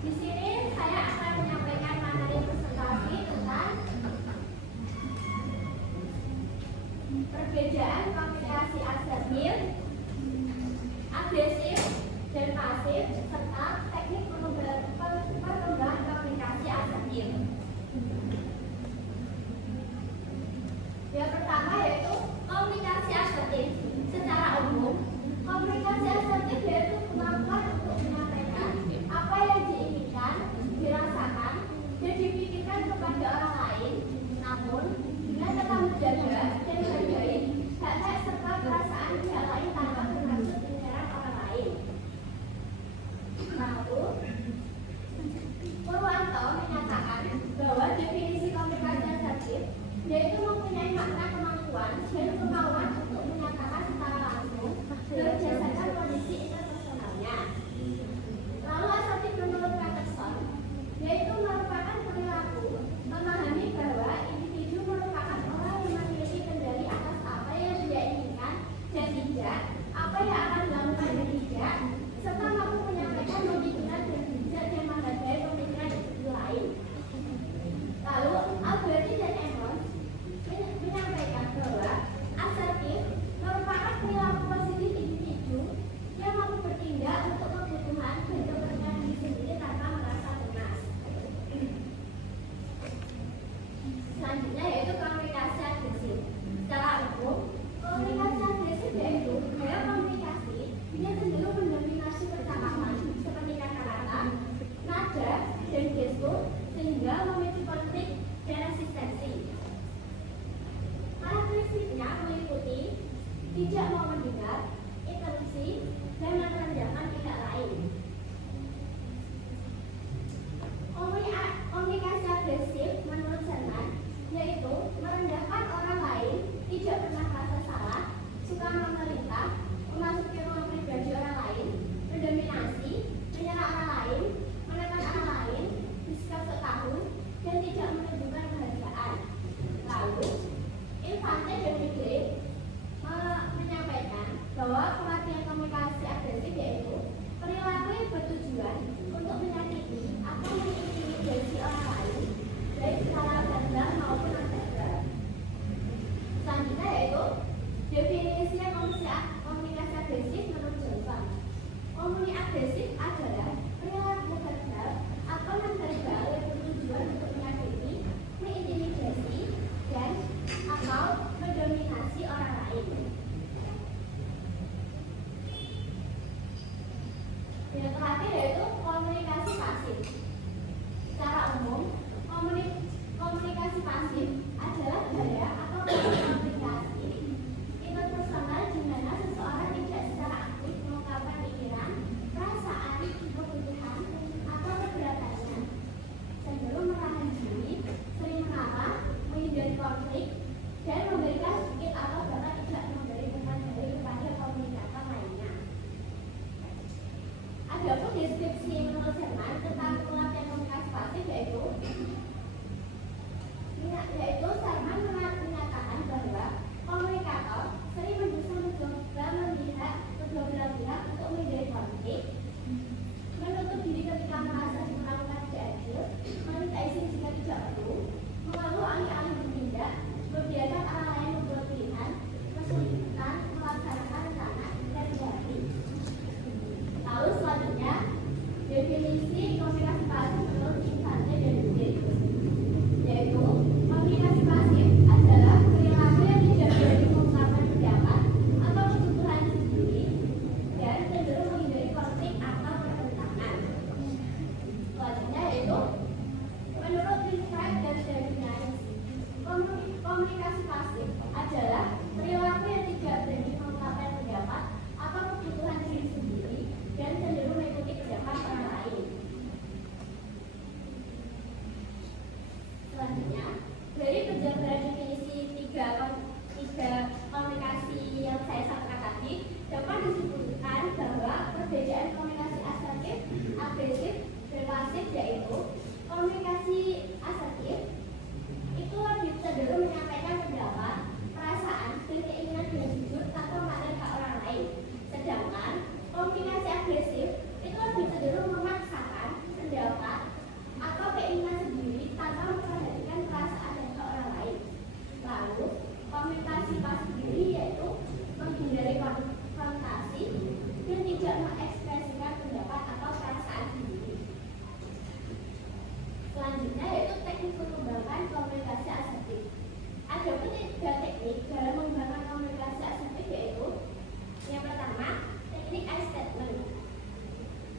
Di sini saya akan menyampaikan materi presentasi tentang perbedaan komunikasi asertif, agresif, dan pasif, serta teknik pengembangan komunikasi asertif. Yang pertama yaitu komunikasi asertif. Secara umum, komunikasi asertif yaitu kemampuan untuk menyampaikan apa yang diinginkan, dirasakan, dan dipikirkan kepada orang lain, namun dengan tetap menjaga dan menghargai hak-hak serta perasaan pihak lain tanpa bermaksud menyerang orang lain. Lalu, Purwanto menyatakan bahwa definisi komunikasi asertif yaitu mempunyai makna kemampuan dan kemauan untuk menyatakan secara langsung berdasarkan kondisi interpersonalnya. Lalu asertif menurut Peterson yaitu merupakan perilaku memahami bahwa individu merupakan orang yang memiliki kendali atas apa yang dia inginkan dan tidak, apa yang akan dilakukan dan tidak, serta mampu menyampaikan pemikiran dan bijak yang menghargai pemikiran individu lain. Lalu Alberti dan Emmons menyampaikan bahwa asertif merupakan perilaku positif individu yang mampu bertindak untuk kebutuhan dan kepentingan diri sendiri tanpa merasa cemas. Selanjutnya yaitu komunikasi agresif. Secara umum, komunikasi agresif yaitu gaya komunikasi yang cenderung mendominasi percakapan seperti kata-kata, nada, dan gestur sehingga memicu konflik dan resistensi. Karakteristiknya meliputi tidak mau mendengar, interupsi, dan merendahkan pihak lain. Komunikasi agresif menurut Sherman yaitu merendahkan orang lain, tidak pernah merasa salah, suka memerintah, memasuki ruang pribadi orang lain, mendominasi, menyerang orang lain, menekan orang lain, bersikap sok tahu, dan tidak menunjukkan kehargaan. Lalu, Infante dan Migley menyampaikan bahwa pengertian komunikasi agresif yaitu perilaku yang bertujuan untuk menyakiti atau mengintimidasi orang lain, baik secara verbal maupun non-verbal. Selanjutnya yaitu definisi komunikasi agresif menurut Johnson. Komunikasi agresif adalah perilaku verbal atau non-verbal yang bertujuan untuk menyakiti, mengintimidasi, dan atau mendominasi orang lain. Yang terakhir yaitu komunikasi pasif. Secara umum, komunikasi pasif adalah gaya atau komunikasi interpersonal di mana seseorang tidak secara aktif mengungkapkan pikiran, perasaan, kebutuhan, atau keberatannya. Cenderung menahan diri, sering mengalah, menghindari konflik, dan memberikan sedikit atau bahkan tidak memberi umpan jari kepada komunikator lainnya. Adapun deskripsi menurut Sherman tentang pengertian komunikasi pasif yaitu Sherman menyatakan bahwa komunikator sering mencoba memihak kedua belah pihak untuk menghindari konflik, menutup diri ketika merasa diperlakukan tidak adil, meminta izin jika tidak perlu, mengeluh alih-alih bertindak, membiarkan orang lain membuat pilihan, kesulitan melaksanakan rencana, dan hati. Lalu selanjutnya, definisi komunikasi pasif menurut Infante dan Migley, yaitu komunikasi pasif adalah perilaku yang tidak berani mengungkapkan pendapat atau kebutuhan sendiri dan cenderung menghindari konflik atau pertentangan. Selanjutnya yaitu menurut Winfried dan David, komunikasi pasif adalah perilaku yang tidak berani mengungkapkan pendapat atau kebutuhan diri sendiri dan cenderung mengikuti pendapat orang lain. Selanjutnya yaitu teknik mengembangkan komunikasi asertif. Ada pun 3 teknik dalam mengembangkan komunikasi asertif yaitu yang pertama, teknik I statement.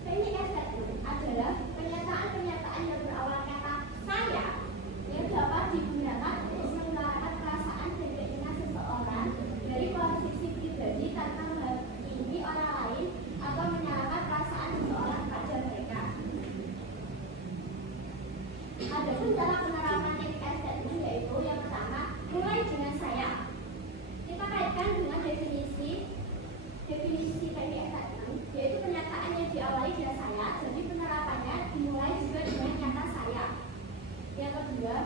Teknik I statement adalah pernyataan-pernyataan yang berawal kata saya yang dapat digunakan untuk mengungkapkan perasaan dan keinginan seseorang dari posisi pribadi tanpa menghakimi orang lain atau menyalahkan perasaan seseorang pada mereka. Adapun cara penerapan teknik I statement yaitu yang pertama, mulai dengan saya. Kita kaitkan dengan definisi teknik I statement, yaitu pernyataan yang diawali dengan saya, jadi penerapannya dimulai juga dengan kata saya. Yang kedua,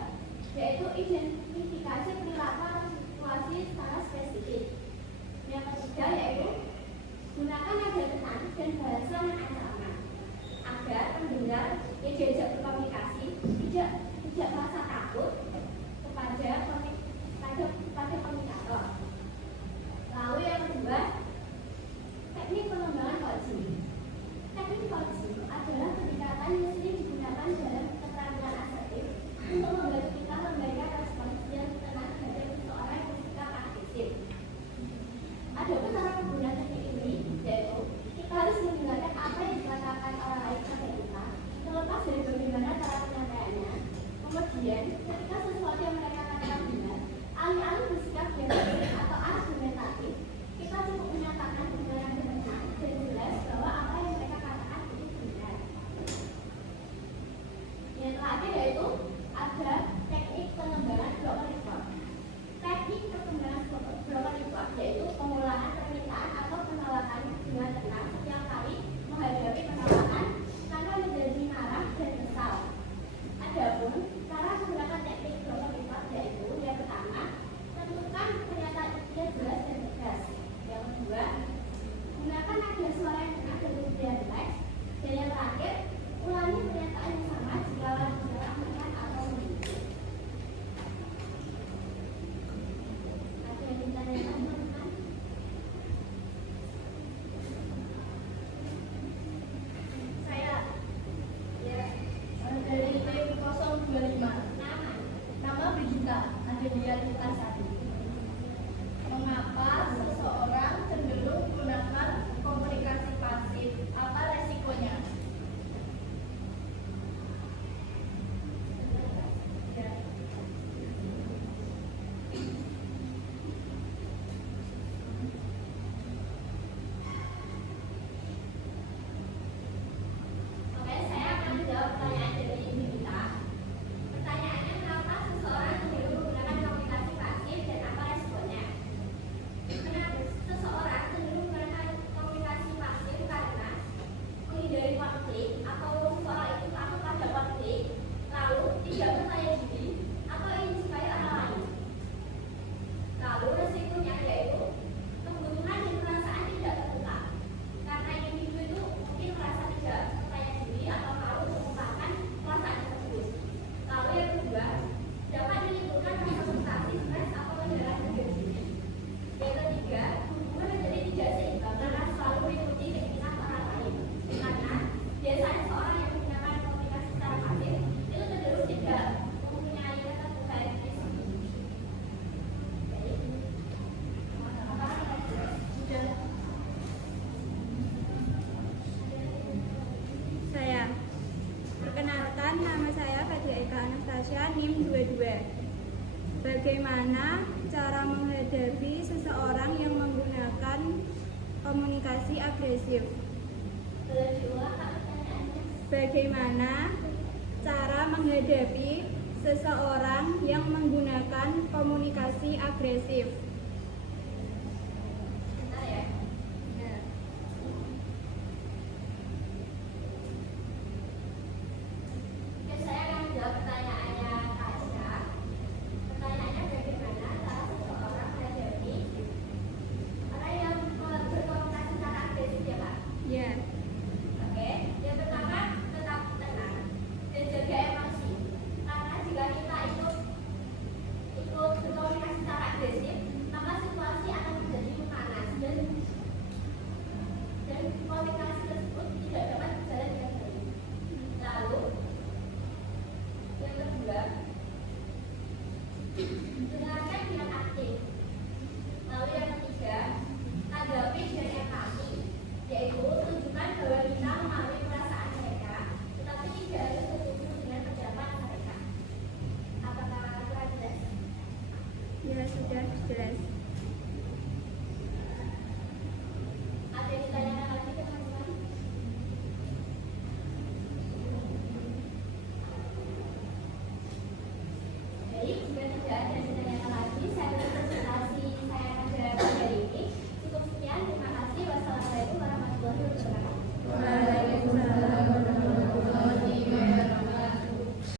yaitu identifikasi perilaku atau situasi secara spesifik. Yang ketiga yaitu gunakan nada tenang dan bahasa yang aman agar pendengar yang diajak berkomunikasi tidak merasa takut kepada komunikator. Lalu yang kedua, teknik pengembangan coaching. Teknik coaching adalah pendekatan yang sering digunakan dalam keterampilan asertif untuk membantu kita memberikan respons yang tenang dari seseorang yang bersikap agresif. Adapun cara penggunaan teknik ini yaitu kita harus mendengarkan apa yang dikatakan orang lain pada kita, terlepas dari bagaimana cara penyampaiannya. Kemudian, ketika sesuatu yang mereka katakan benar, alih-alih bersikap defensif atau argumentatif, kita cukup menyatakan dengan tenang dan jelas bahwa apa yang mereka katakan itu benar. Yang terakhir yaitu ada teknik pengembangan broken record. Teknik pengembangan broken record yaitu pengolahan permintaan atau penolakan dengan tenang setiap kali menghadapi penolakan tanpa menjadi marah dan kesal. Adapun cara menggunakan teknik broken record yaitu yang pertama, tentukan pernyataan yang jelas dan tegas. Yang kedua, gunakan nada suara yang tenang dan tidak rileks. Dan yang terakhir, ulangi pernyataan yang sama jika lawan bicara aman atau menyinggung. Ada yang ditanyakan teman-teman? Saya dari tim 025. Nama Brigita Adelia Lutasari. Mengapa seseorang cenderung menggunakan komunikasi pasif? Apa resikonya? Oke, saya akan menjawab pertanyaan dari Ibu Gita. Pertanyaannya, kenapa seseorang cenderung menggunakan komunikasi pasif dan apa resikonya? Kenapa seseorang cenderung menggunakan komunikasi pasif? Karena menghindari konflik atau seseorang itu takut pada konflik, lalu tidak percaya diri atau ingin disukai orang lain. Lalu resikonya yaitu kebutuhan dan perasaan tidak terbuka. Karena individu itu mungkin merasa tidak percaya diri atau malu mengungkapkan perasaan tersebut. Lalu yang kedua, dapat menimbulkan rasa frustasi, stres atau kendala harga diri. Yang ketiga, hubungan menjadi tidak seimbang karena selalu mengikuti keinginan orang lain. Karena biasanya seorang yang menggunakan komunikasi secara pasif itu cenderung tidak mempunyai keterbukaan diri sendiri. Baik. Sudah. Saya perkenalkan, nama saya Fadila Eka Anastasia, NIM 22. Bagaimana cara menghadapi seseorang yang menggunakan komunikasi agresif? Boleh diulang Kak pertanyaannya? Bagaimana cara menghadapi seseorang yang menggunakan komunikasi agresif? Bentar ya. Oke, saya akan menjawab pertanyaannya Kak Aska. Pertanyaannya, bagaimana cara seseorang menghadapi orang yang berkomunikasi secara agresif ya Kak? Ya, Oke, yang pertama tetap tenang dan jaga emosi. Karena jika kita ikut berkomunikasi secara agresif, Ada yang ditanyakan lagi teman-teman? Baik, jika tidak ada